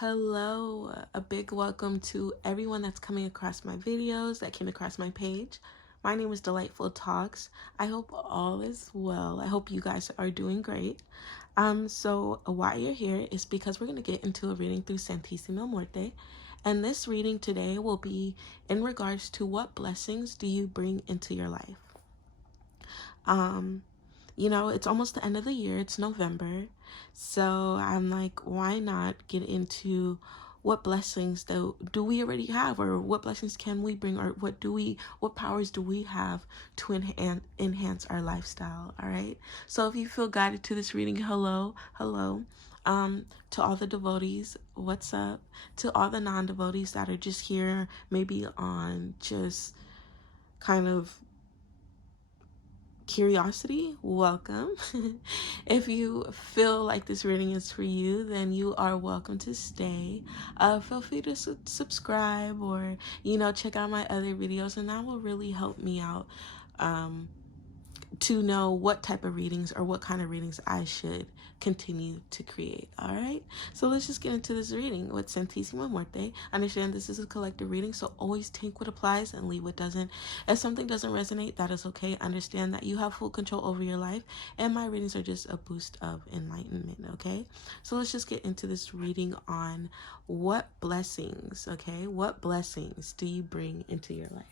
Hello, a big welcome to everyone that's coming across my videos, that came across my page. My name is Delightful Talks. I hope all is well. I hope you guys are doing great. So why you're here is because we're going to get into a reading through Santissima Muerte. And this reading today will be in regards to what blessings do you bring into your life. It's almost the end of the year. It's November. So I'm like, why not get into what blessings do we already have, or what blessings can we bring, or what powers do we have to enhance our lifestyle. All right. So if you feel guided to this reading, hello. To all the devotees, what's up? To all the non-devotees that are just here, maybe on just kind of curiosity, welcome. If you feel like this reading is for you, then you are welcome to stay. Feel free to subscribe, or check out my other videos, and that will really help me out to know what type of readings or what kind of readings I should continue to create. All right, so let's just get into this reading with Santissima Muerte. Understand this is a collective reading, so always take what applies and leave what doesn't. If something doesn't resonate, that is okay. Understand that you have full control over your life, and my readings are just a boost of enlightenment. Okay, so let's just get into this reading on what blessings do you bring into your life.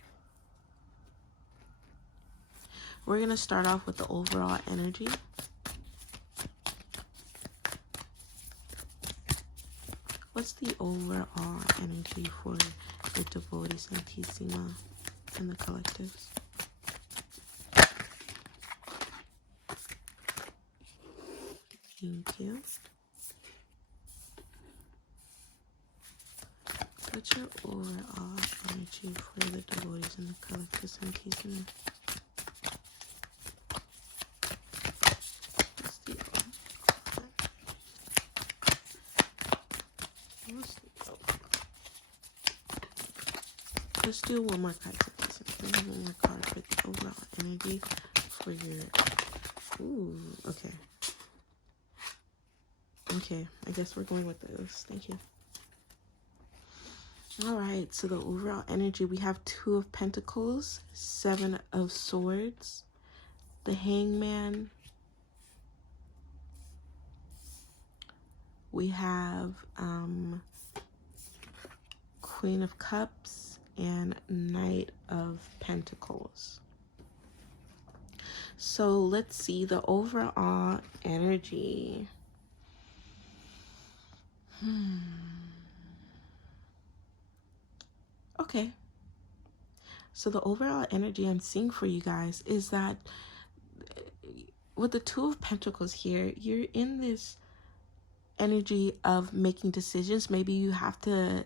We're going to start off with the overall energy. What's the overall energy for the devotees Santissima and the collectives? Thank you. What's your overall energy for the devotees and the collectives Santissima? Let's do one more card. One more card for the overall energy for your... Ooh, okay. Okay, I guess we're going with those. Thank you. Alright, so the overall energy, we have 2 of Pentacles, 7 of Swords, the Hangman. We have Queen of Cups and Knight of Pentacles. So let's see the overall energy. Okay. So the overall energy I'm seeing for you guys is that with the 2 of Pentacles here, you're in this energy of making decisions. Maybe you have to,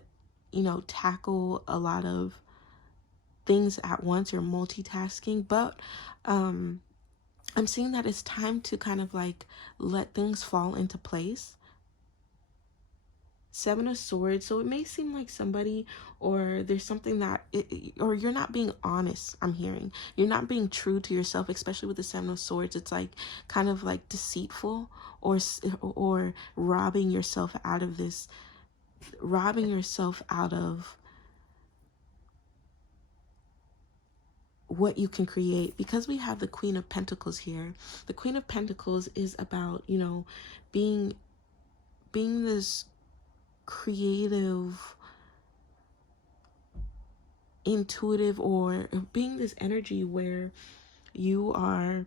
tackle a lot of things at once. You're multitasking, but I'm seeing that it's time to kind of like let things fall into place. 7 of Swords, so it may seem like somebody, or there's something that or you're not being honest. I'm hearing you're not being true to yourself, especially with the 7 of Swords. It's like kind of like deceitful, or robbing yourself out of this, what you can create. Because we have the Queen of Pentacles here. The Queen of Pentacles is about, being this creative, intuitive, or being this energy where you are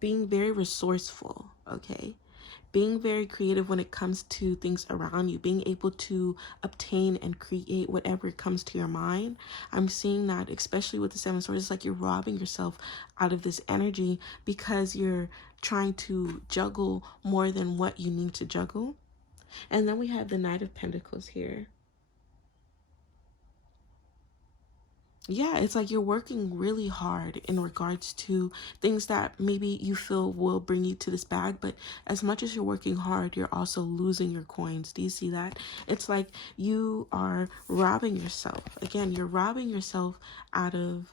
being very resourceful, okay? Being very creative when it comes to things around you, being able to obtain and create whatever comes to your mind. I'm seeing that, especially with the 7 of Swords, it's like you're robbing yourself out of this energy because you're trying to juggle more than what you need to juggle. And then we have the Knight of Pentacles here. Yeah, it's like you're working really hard in regards to things that maybe you feel will bring you to this bag, but as much as you're working hard, you're also losing your coins. Do you see that? It's like you are robbing yourself. Again, you're robbing yourself out of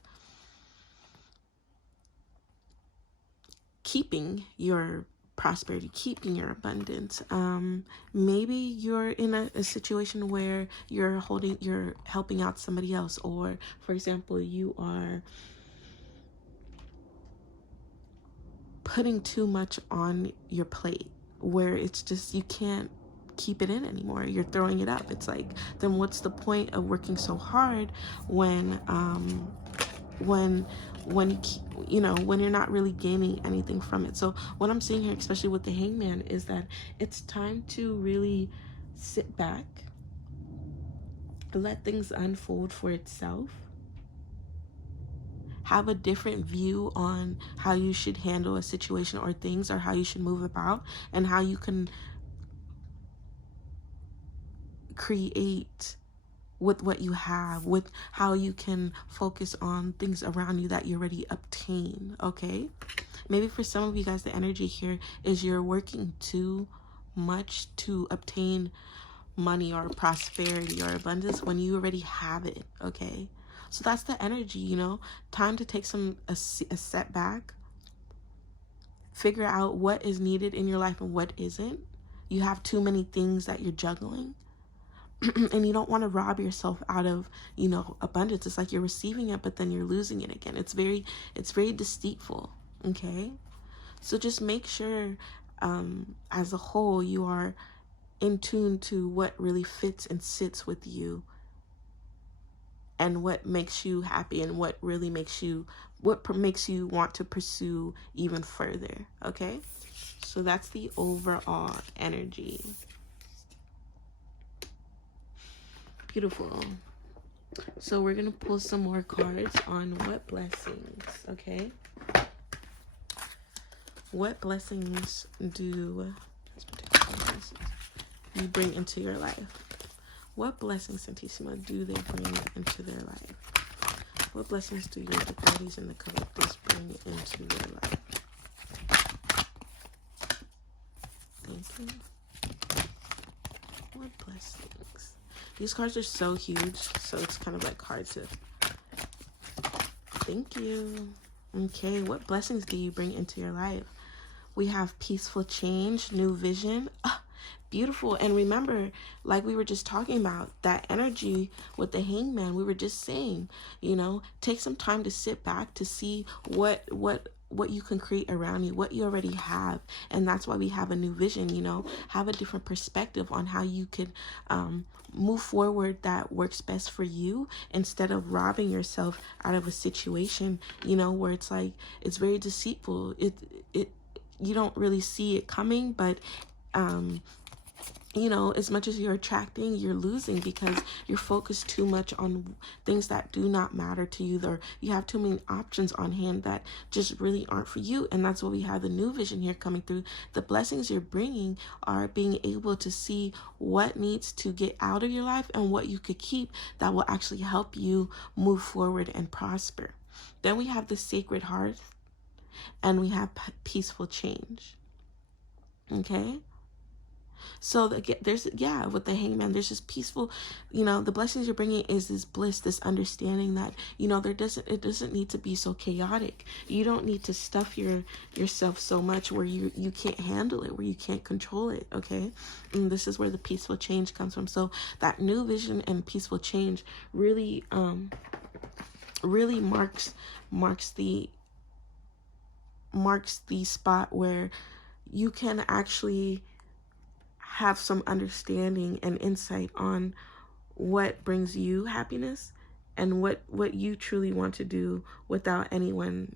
keeping your prosperity, keeping your abundance. Maybe you're in a situation where you're helping out somebody else, or for example, you are putting too much on your plate where it's just you can't keep it in anymore. You're throwing it up. It's like, then what's the point of working so hard when when you keep, when you're not really gaining anything from it. So what I'm seeing here, especially with the Hangman, is that it's time to really sit back, let things unfold for itself, have a different view on how you should handle a situation or things, or how you should move about, and how you can create with what you have, with how you can focus on things around you that you already obtain. Okay, maybe for some of you guys, the energy here is you're working too much to obtain money or prosperity or abundance when you already have it. Okay, so that's the energy. Time to take a step back, figure out what is needed in your life and what isn't. You have too many things that you're juggling. And you don't want to rob yourself out of, abundance. It's like you're receiving it, but then you're losing it again. It's very deceitful. Okay, so just make sure, as a whole, you are in tune to what really fits and sits with you, and what makes you happy, and what makes you want to pursue even further. Okay, so that's the overall energy. Beautiful. So we're going to pull some more cards on what blessings, okay? What blessings do you bring into your life? What blessings, Santissima, do they bring into their life? What blessings do your authorities and the collectors bring into their life? Thank you. What blessings? These cards are so huge, so it's kind of like hard to... Thank you. Okay, what blessings do you bring into your life? We have peaceful change, new vision. Beautiful. And remember, like we were just talking about, that energy with the Hangman, we were just saying, take some time to sit back to see what you can create around you, what you already have. And that's why we have a new vision, have a different perspective on how you could move forward that works best for you, instead of robbing yourself out of a situation, where it's like, it's very deceitful. You don't really see it coming, but as much as you're attracting, you're losing, because you're focused too much on things that do not matter to you, or you have too many options on hand that just really aren't for you. And that's what we have the new vision here coming through. The blessings you're bringing are being able to see what needs to get out of your life and what you could keep that will actually help you move forward and prosper. Then we have the sacred hearth, and we have peaceful change. Okay, so there's with the Hangman, there's this peaceful, the blessings you're bringing is this bliss, this understanding that it doesn't need to be so chaotic. You don't need to stuff yourself so much where you can't handle it, where you can't control it. Okay, and this is where the peaceful change comes from. So that new vision and peaceful change really marks the spot where you can actually have some understanding and insight on what brings you happiness, and what you truly want to do without anyone,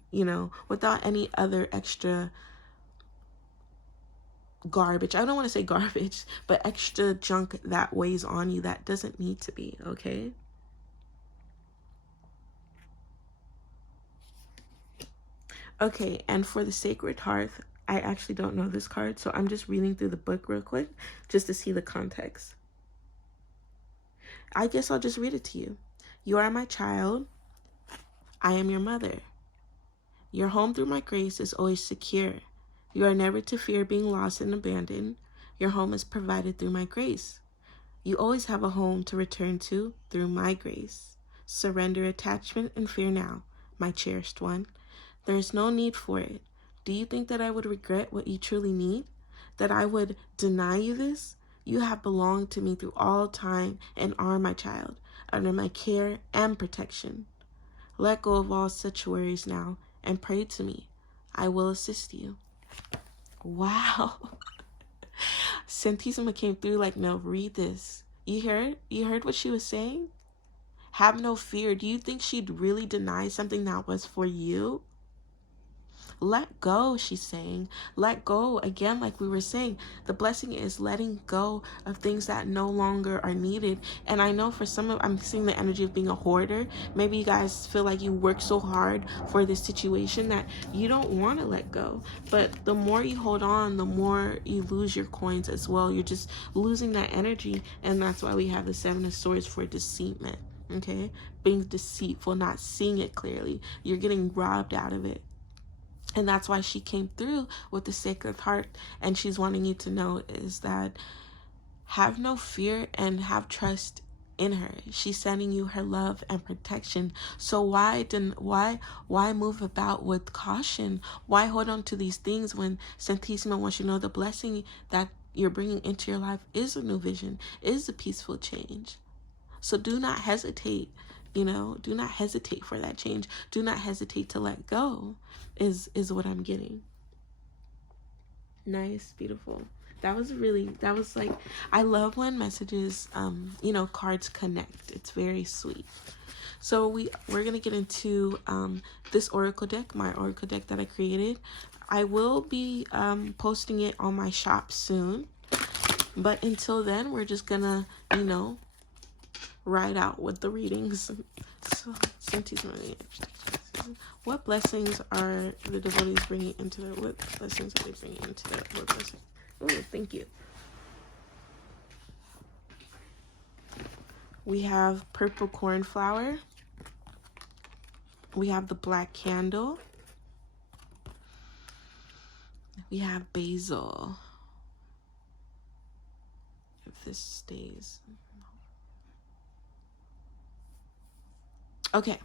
without any other extra garbage. I don't want to say garbage, but extra junk that weighs on you that doesn't need to be. Okay, okay, and for the sacred hearth, I actually don't know this card, so I'm just reading through the book real quick just to see the context. I guess I'll just read it to you. You are my child. I am your mother. Your home through my grace is always secure. You are never to fear being lost and abandoned. Your home is provided through my grace. You always have a home to return to through my grace. Surrender attachment and fear now, my cherished one. There is no need for it. Do you think that I would regret what you truly need? That I would deny you this? You have belonged to me through all time and are my child, under my care and protection. Let go of all such worries now and pray to me. I will assist you. Wow. Santissima came through like, no, read this. You heard? You heard what she was saying? Have no fear. Do you think she'd really deny something that was for you? Let go, she's saying. Let go. Again, like we were saying, the blessing is letting go of things that no longer are needed. And I know for some of, I'm seeing the energy of being a hoarder. Maybe you guys feel like you work so hard for this situation that you don't want to let go. But the more you hold on, the more you lose your coins as well. You're just losing that energy. And that's why we have the Seven of Swords for deceitment. Okay? Being deceitful, not seeing it clearly. You're getting robbed out of it. And that's why she came through with the Sacred Heart. And she's wanting you to know is that have no fear and have trust in her. She's sending you her love and protection. So why move about with caution? Why hold on to these things when Santissima wants you to know the blessing that you're bringing into your life is a new vision, is a peaceful change. So do not hesitate. Do not hesitate for that change. Do not hesitate to let go is what I'm getting. Nice, beautiful. That was like, I love when messages, cards connect. It's very sweet. So we're going to get into this oracle deck, my oracle deck that I created. I will be posting it on my shop soon. But until then, we're just going to, ride out with the readings. So, what blessings are the devotees bringing into their? What blessings are they bringing into their? What blessings? Oh, thank you. We have purple cornflower. We have the black candle. We have basil. If this stays. Okay.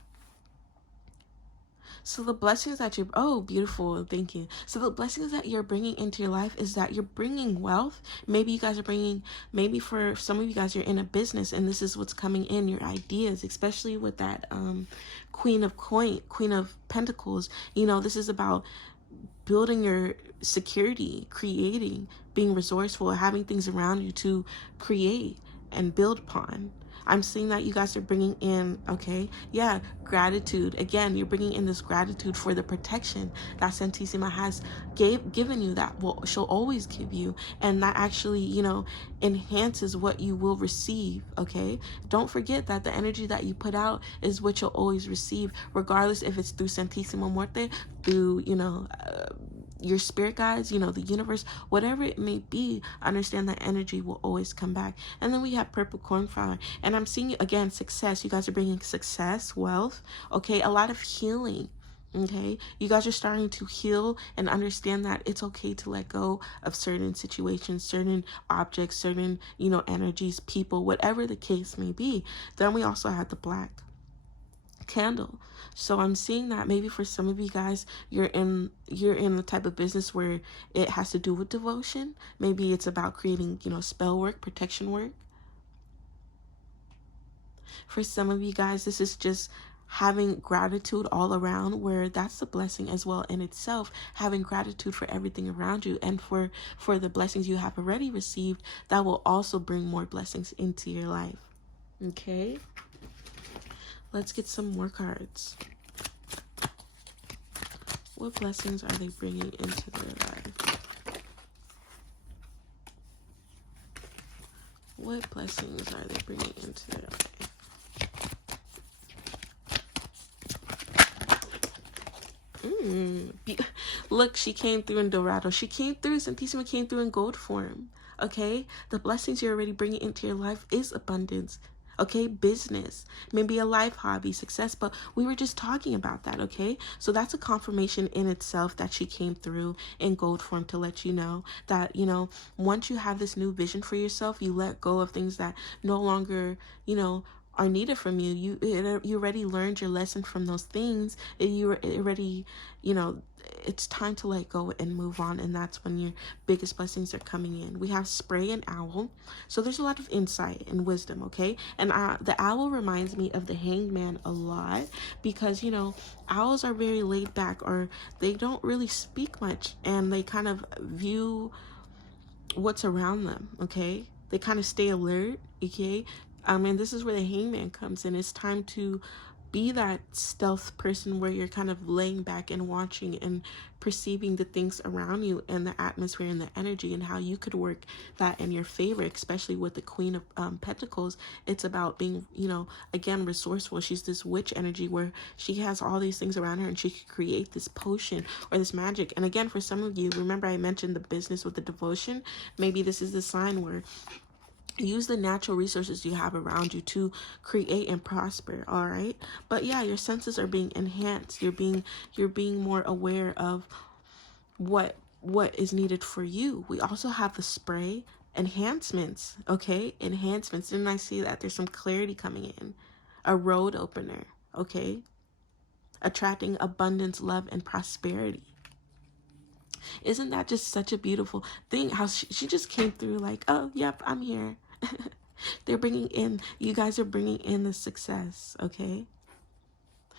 So the blessings that you're, oh, beautiful, thank you. So the blessings that you're bringing into your life is that you're bringing wealth. Maybe you guys are bringing, maybe for some of you guys, you're in a business and this is what's coming in, your ideas, especially with that Queen of Pentacles. This is about building your security, creating, being resourceful, having things around you to create and build upon. I'm seeing that you guys are bringing in, gratitude. Again, you're bringing in this gratitude for the protection that Santissima has given you, that she'll always give you. And that actually, enhances what you will receive, okay? Don't forget that the energy that you put out is what you'll always receive, regardless if it's through Santissima Muerte, through, your spirit guides, the universe, whatever it may be. Understand that energy will always come back. And then we have purple cornflower, and I'm seeing again success. You guys are bringing success, wealth, okay, a lot of healing. Okay, you guys are starting to heal and understand that it's okay to let go of certain situations, certain objects, certain energies, people, whatever the case may be. Then we also have the black candle. So I'm seeing that maybe for some of you guys, you're in the type of business where it has to do with devotion. Maybe it's about creating, spell work, protection work. For some of you guys, this is just having gratitude all around, where that's a blessing as well in itself, having gratitude for everything around you and for the blessings you have already received that will also bring more blessings into your life. Okay? Let's get some more cards. What blessings are they bringing into their life? What blessings are they bringing into their life? Look, she came through in Dorado. She came through, Santissima came through in gold form. Okay? The blessings you're already bringing into your life is abundance. Okay, business, maybe a life hobby, success, but we were just talking about that, okay? So that's a confirmation in itself that she came through in gold form to let you know that, once you have this new vision for yourself, you let go of things that no longer, are needed from you. You already learned your lesson from those things. You already, you know, it's time to let go and move on, and that's when your biggest blessings are coming in. We have spray and owl, so there's a lot of insight and wisdom, okay? And the owl reminds me of the hanged man a lot, because you know, owls are very laid back, or they don't really speak much, and they kind of view what's around them, okay? They kind of stay alert, okay? And this is where the hangman comes in. It's time to be that stealth person where you're kind of laying back and watching and perceiving the things around you and the atmosphere and the energy, and how you could work that in your favor, especially with the Queen of Pentacles. It's about being, you know, again, resourceful. She's this witch energy where she has all these things around her and she could create this potion or this magic. And again, for some of you, remember I mentioned the business with the devotion. Maybe this is the sign where use the natural resources you have around you to create and prosper. All right, but yeah, your senses are being enhanced. You're being more aware of what is needed for you. We also have the spray enhancements, okay? Enhancements. Didn't I see that there's some clarity coming in? A road opener, okay? Attracting abundance, love, and prosperity. Isn't that just such a beautiful thing? How she just came through like, oh, yep, I'm here. They're bringing in, you guys are bringing in the success, okay?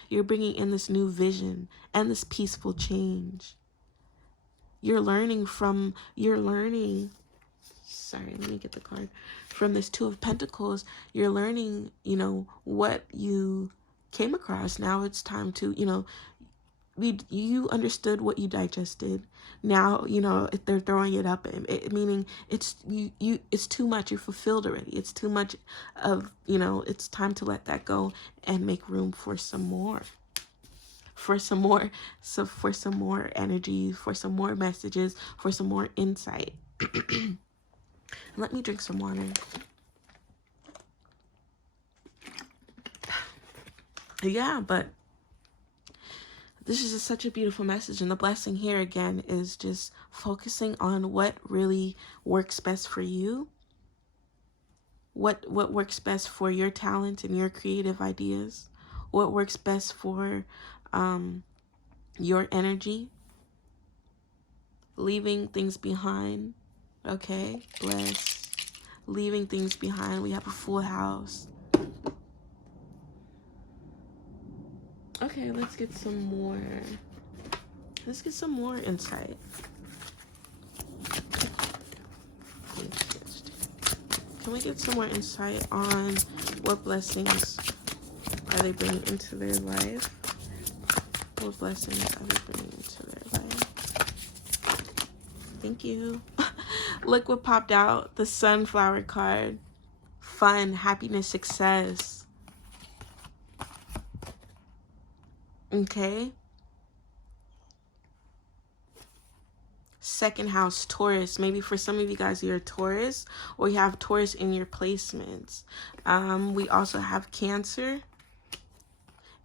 You're bringing in this new vision and this peaceful change. You're learning, sorry, let me get the card. From this Two of Pentacles, you're learning, you know, what you came across. Now it's time to, you know, you understood what you digested. Now, you know, if they're throwing it up, meaning it's it's too much. You're fulfilled already. It's too much of, you know, it's time to let that go and make room for some more. For some more energy, for some more messages, for some more insight. Let me drink some water. Yeah, but this is just such a beautiful message, and the blessing here again is just focusing on what really works best for you, what works best for your talent and your creative ideas, what works best for your energy, leaving things behind, okay? Bless, leaving things behind. We have a full house. Okay, let's get some more. Let's get some more insight. Can we get some more insight on what blessings are they bringing into their life? What blessings are they bringing into their life? Thank you. Look what popped out. The sunflower card. Fun, happiness, success. Okay. Second house, Taurus. Maybe for some of you guys, you're a Taurus, or you have Taurus in your placements. We also have Cancer,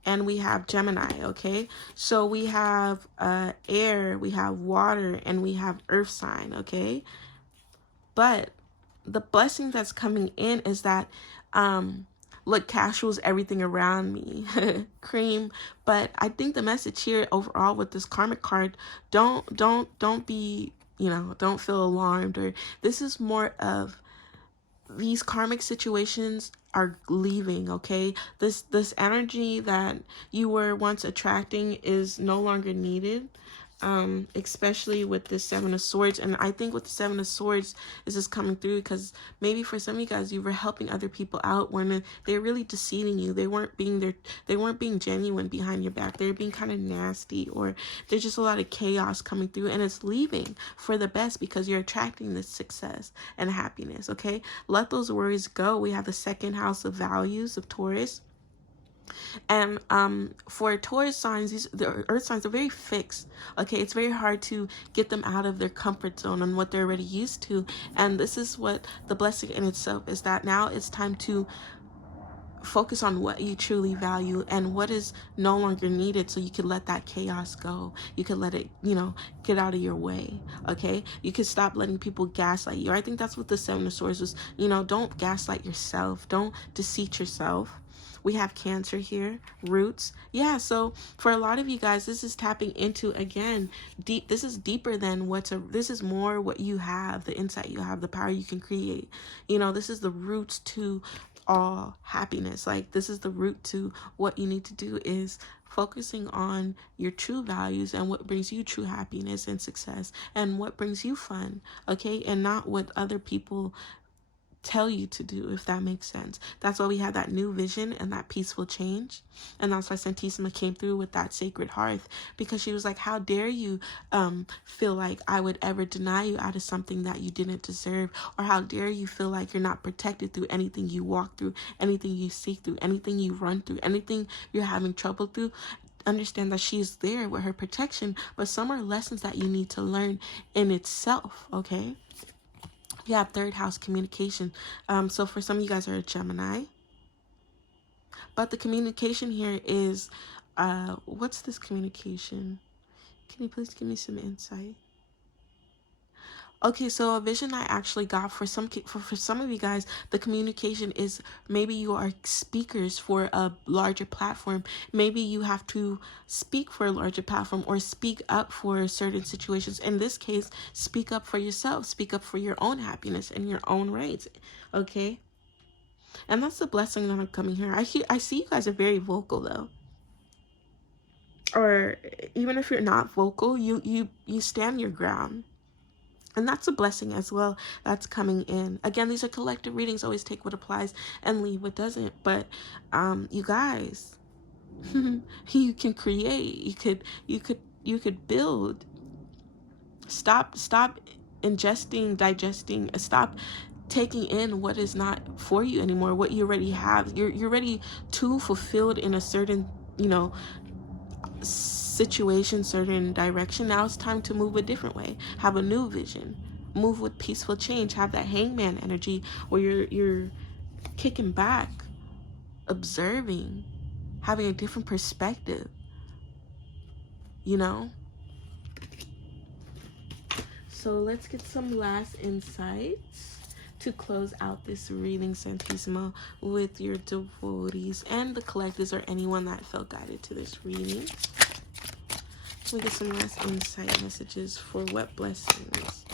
and we have Gemini, okay? So we have air, we have water, and we have earth sign, okay? But the blessing that's coming in is that look, cash rules everything around me. Cream. But I think the message here overall with this karmic card, don't be, you know, don't feel alarmed, or this is more of these karmic situations are leaving, okay? This energy that you were once attracting is no longer needed. Especially with the Seven of Swords. And I think with the Seven of Swords, this is coming through because maybe for some of you guys, you were helping other people out when they're really deceiving you. They weren't being genuine behind your back. They're being kind of nasty, or there's just a lot of chaos coming through, and it's leaving for the best because you're attracting this success and happiness, okay? Let those worries go. We have the second house of values of Taurus. And for Taurus signs, the earth signs are very fixed, okay? It's very hard to get them out of their comfort zone and what they're already used to. And this is what the blessing in itself is, that now it's time to focus on what you truly value and what is no longer needed, so you could let that chaos go. You could let it, get out of your way. Okay, you could stop letting people gaslight you. I think that's what the Seven of Swords was. Don't gaslight yourself, don't deceit yourself. We have Cancer here, roots. Yeah, so for a lot of you guys, this is tapping into, again, deep. This is deeper than this is more what you have, the insight you have, the power you can create. This is the roots to all happiness. Like, this is the root to what you need to do, is focusing on your true values and what brings you true happiness and success and what brings you fun, okay? And not what other people tell you to do, if that makes sense. That's why we had that new vision and that peaceful change. And that's why Santissima came through with that sacred hearth, because she was like, how dare you feel like I would ever deny you out of something that you didn't deserve? Or how dare you feel like you're not protected through anything you walk through, anything you seek through, anything you run through, anything you're having trouble through? Understand that she's there with her protection, but some are lessons that you need to learn in itself, okay? You have third house communication. So for some of you guys are a Gemini. But the communication here is, what's this communication? Can you please give me some insight? Okay, so a vision I actually got for some of you guys, the communication is maybe you are speakers for a larger platform. Maybe you have to speak for a larger platform or speak up for certain situations. In this case, speak up for yourself, speak up for your own happiness and your own rights. Okay, and that's the blessing that I'm coming here. I see you guys are very vocal though. Or even if you're not vocal, you stand your ground. And that's a blessing as well that's coming in. Again, these are collective readings. Always take what applies and leave what doesn't. But you guys, you can create. You could build. Stop ingesting, digesting. Stop taking in what is not for you anymore. What you already have. You're already too fulfilled in a certain, situation, certain direction. Now it's time to move a different way. Have a new vision. Move with peaceful change. Have that hangman energy where you're kicking back, observing, having a different perspective. So let's get some last insights to close out this reading, Santissimo, with your devotees and the collectives or anyone that felt guided to this reading. We get some last insight messages for what blessings.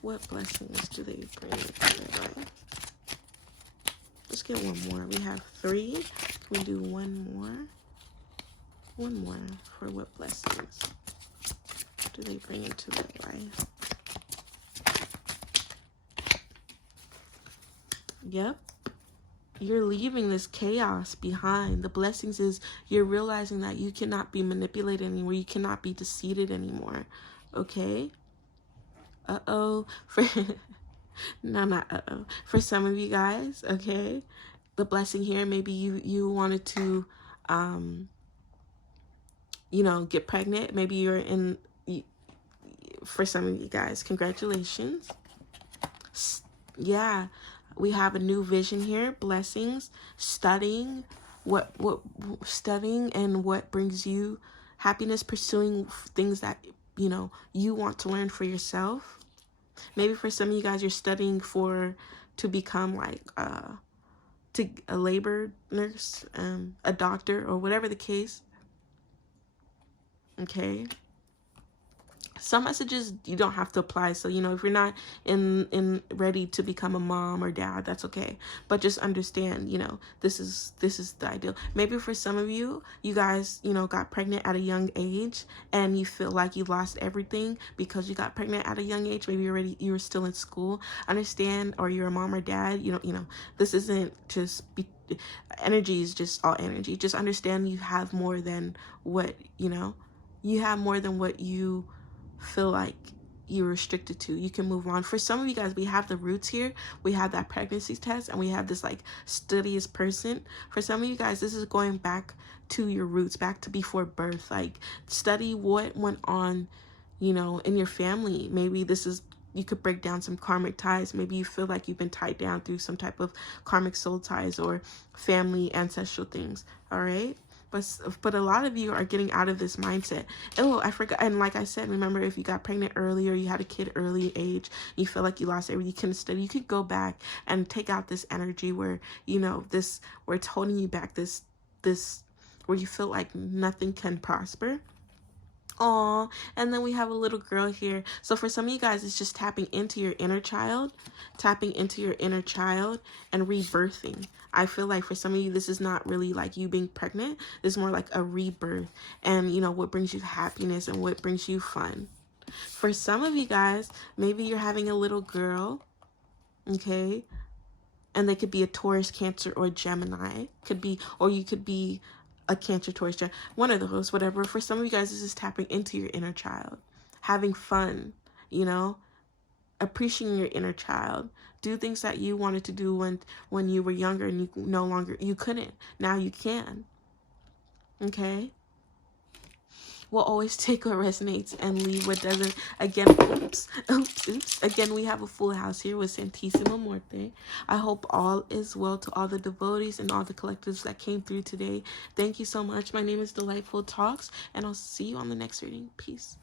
What blessings do they bring to their life? Let's get one more. We have 3. Can we do one more? One more for what blessings do they bring into their life? Yep. You're leaving this chaos behind. The blessings is you're realizing that you cannot be manipulated anymore. You cannot be deceived anymore. Okay? Uh-oh. No, not uh-oh. For some of you guys, okay? The blessing here, maybe you wanted to, get pregnant. Maybe you're for some of you guys, congratulations. Yeah. We have a new vision here, blessings, studying studying and what brings you happiness, pursuing things that, you want to learn for yourself. Maybe for some of you guys, you're studying to become like, a labor nurse, a doctor, or whatever the case. Okay. Some messages you don't have to apply. So, if you're not in ready to become a mom or dad, that's okay. But just understand, this is the ideal. Maybe for some of you, you guys, got pregnant at a young age and you feel like you lost everything because you got pregnant at a young age. Maybe you were still in school. Understand, or you're a mom or dad, this isn't just energy is just all energy. Just understand you have more than what, you have more than what you feel like you're restricted to. You can move on. For some of you guys, we have the roots here. We have that pregnancy test, and we have this like studious person. For some of you guys, this is going back to your roots, back to before birth. Like, study what went on, in your family. Maybe this is you could break down some karmic ties. Maybe you feel like you've been tied down through some type of karmic soul ties or family ancestral things. All right. But a lot of you are getting out of this mindset. Oh, I forgot. And like I said, remember, if you got pregnant early or you had a kid early age, you feel like you lost everything, you couldn't study, you could go back and take out this energy where, you know, this, where it's holding you back, this, where you feel like nothing can prosper. Aw, and then we have a little girl here. So for some of you guys, it's just tapping into your inner child, and rebirthing. I feel like for some of you, this is not really like you being pregnant. This is more like a rebirth, and you know, what brings you happiness and what brings you fun. For some of you guys, maybe you're having a little girl, okay? And they could be a Taurus, Cancer, or Gemini. Could be, or you could be a Cancer, Taurus, one of those, whatever. For some of you guys, this is tapping into your inner child, having fun, you know, appreciating your inner child. Do things that you wanted to do when you were younger and you couldn't. Now you can. Okay? We'll always take what resonates and leave what doesn't. Again, oops. Again, we have a full house here with Santissima Muerte. I hope all is well to all the devotees and all the collectives that came through today. Thank you so much. My name is Delightful Talks, and I'll see you on the next reading. Peace.